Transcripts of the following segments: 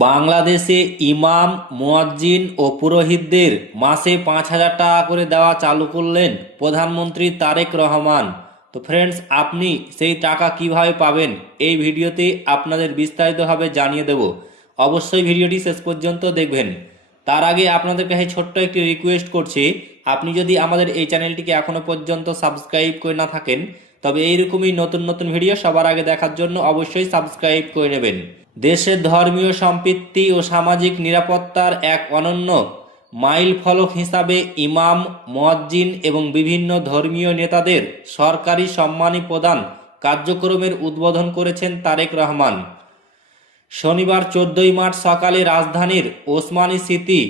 বাংলাদেশে ইমাম, মুয়াজ্জিন ও পুরোহিতদের মাসে 5,000 টাকা করে দেওয়া চালু করলেন প্রধানমন্ত্রী তারেক রহমান। তো ফ্রেন্ডস, আপনি সেই টাকা কিভাবে পাবেন এই ভিডিওতে আপনাদের বিস্তারিতভাবে জানিয়ে দেব। অবশ্যই ভিডিওটি শেষ পর্যন্ত দেখবেন। তার আগে আপনাদের কাছে ছোট্ট একটি রিকোয়েস্ট করছি, আপনি যদি আমাদের এই চ্যানেলটিকে এখনও পর্যন্ত সাবস্ক্রাইব করে না থাকেন তবে এইরকমই নতুন নতুন ভিডিও সবার আগে দেখার জন্য অবশ্যই সাবস্ক্রাইব করে নেবেন। দেশের ধর্মীয় সম্প্রীতি ও সামাজিক নিরাপত্তার এক অনন্য মাইল ফলক হিসাবে ইমাম, মুয়াজ্জিন এবং বিভিন্ন ধর্মীয় নেতাদের সরকারি সম্মানী প্রদান কার্যক্রমের উদ্বোধন করেছেন তারেক রহমান। শনিবার 14 মার্চ সকালে রাজধানীর ওসমানী সিটি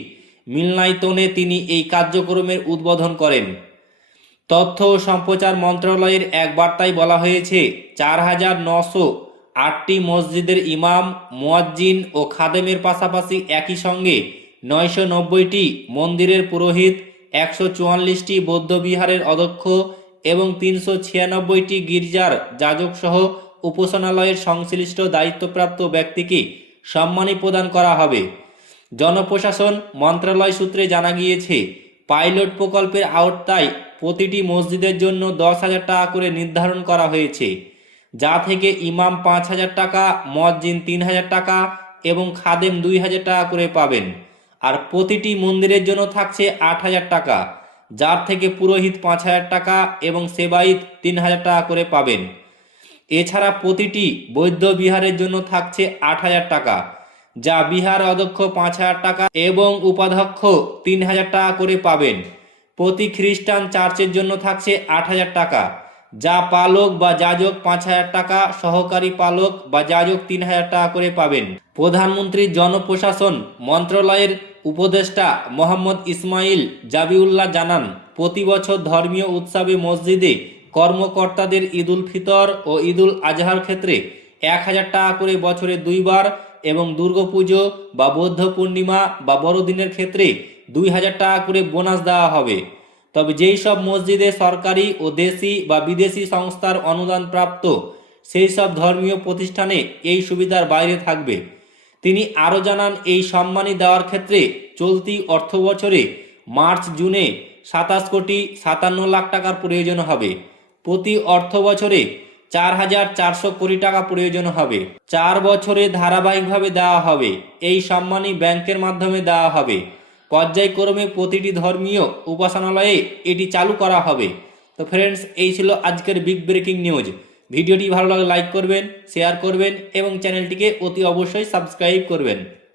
মিলনায়তনে তিনি এই কার্যক্রমের উদ্বোধন করেন। তথ্য ও সম্প্রচার মন্ত্রণালয়ের এক বার্তায় বলা হয়েছে, 4,908টি মসজিদের ইমাম, মুয়াজ্জিন ও খাদেমের পাশাপাশি একই সঙ্গে 990টি মন্দিরের পুরোহিত, 144টি বৌদ্ধবিহারের অধ্যক্ষ এবং 396টি গির্জার যাজকসহ উপাসনালয়ের সংশ্লিষ্ট দায়িত্বপ্রাপ্ত ব্যক্তিকে সম্মানী প্রদান করা হবে। জনপ্রশাসন মন্ত্রণালয় সূত্রে জানা গিয়েছে, পাইলট প্রকল্পের আওতায় প্রতিটি মসজিদের জন্য 10,000 টাকা করে নির্ধারণ করা হয়েছে, যা থেকে ইমাম 5,000 টাকা, মুয়াজ্জিন 3,000 টাকা এবং খাদেম 2,000 টাকা করে পাবেন। আর প্রতিটি মন্দিরের জন্য থাকছে 8,000 টাকা, যার থেকে পুরোহিত 5,000 টাকা এবং সেবায়িত 3,000 টাকা করে পাবেন। এছাড়া প্রতিটি বৌদ্ধ বিহারের জন্য থাকছে 8,000 টাকা, যা বিহার অধ্যক্ষ 5,000 টাকা এবং উপাধ্যক্ষ 3,000 টাকা করে পাবেন। প্রতি খ্রিস্টান চার্চের জন্য থাকছে 8,000 টাকা, যা পালক বা যাজক 5,000 টাকা, সহকারী পালক বা যাজক 3,000 টাকা করে পাবেন। প্রধানমন্ত্রী জনপ্রশাসন মন্ত্রণালয়ের উপদেষ্টা মোহাম্মদ ইসমাইল জাবিউল্লাহ জানান, প্রতি বছর ধর্মীয় উৎসবে মসজিদে কর্মকর্তাদের ঈদুল ফিতর ও ঈদুল আজহার ক্ষেত্রে 1,000 টাকা করে বছরে 2 বার এবং দুর্গাপুজো বা বৌদ্ধ পূর্ণিমা বা বড়দিনের ক্ষেত্রে 2,000 টাকা করে বোনাস দেওয়া হবে। তবে যেই সব মসজিদে সরকারি ও দেশি বা বিদেশি সংস্থার অনুদান প্রাপ্ত, সেই সব ধর্মীয় প্রতিষ্ঠানে এই সুবিধার বাইরে থাকবে। তিনি আরও জানান, এই সম্মানী দেওয়ার ক্ষেত্রে চলতি অর্থ বছরে মার্চ জুনে 27,57,00,000 টাকার প্রয়োজন হবে। প্রতি অর্থ বছরে 4,400 কোটি টাকা প্রয়োজন হবে। 4 বছরে ধারাবাহিকভাবে দেওয়া হবে। এই সম্মানী ব্যাংকের মাধ্যমে দেওয়া হবে। পর্যায়ক্রমে প্রতিটি ধর্মীয় উপাসনালয়ে এটি চালু করা হবে। তো ফ্রেন্ডস, এই ছিল আজকের বিগ ব্রেকিং নিউজ। ভিডিওটি ভালো লাগলে লাইক করবেন, শেয়ার করবেন এবং চ্যানেলটিকে অতি অবশ্যই সাবস্ক্রাইব করবেন।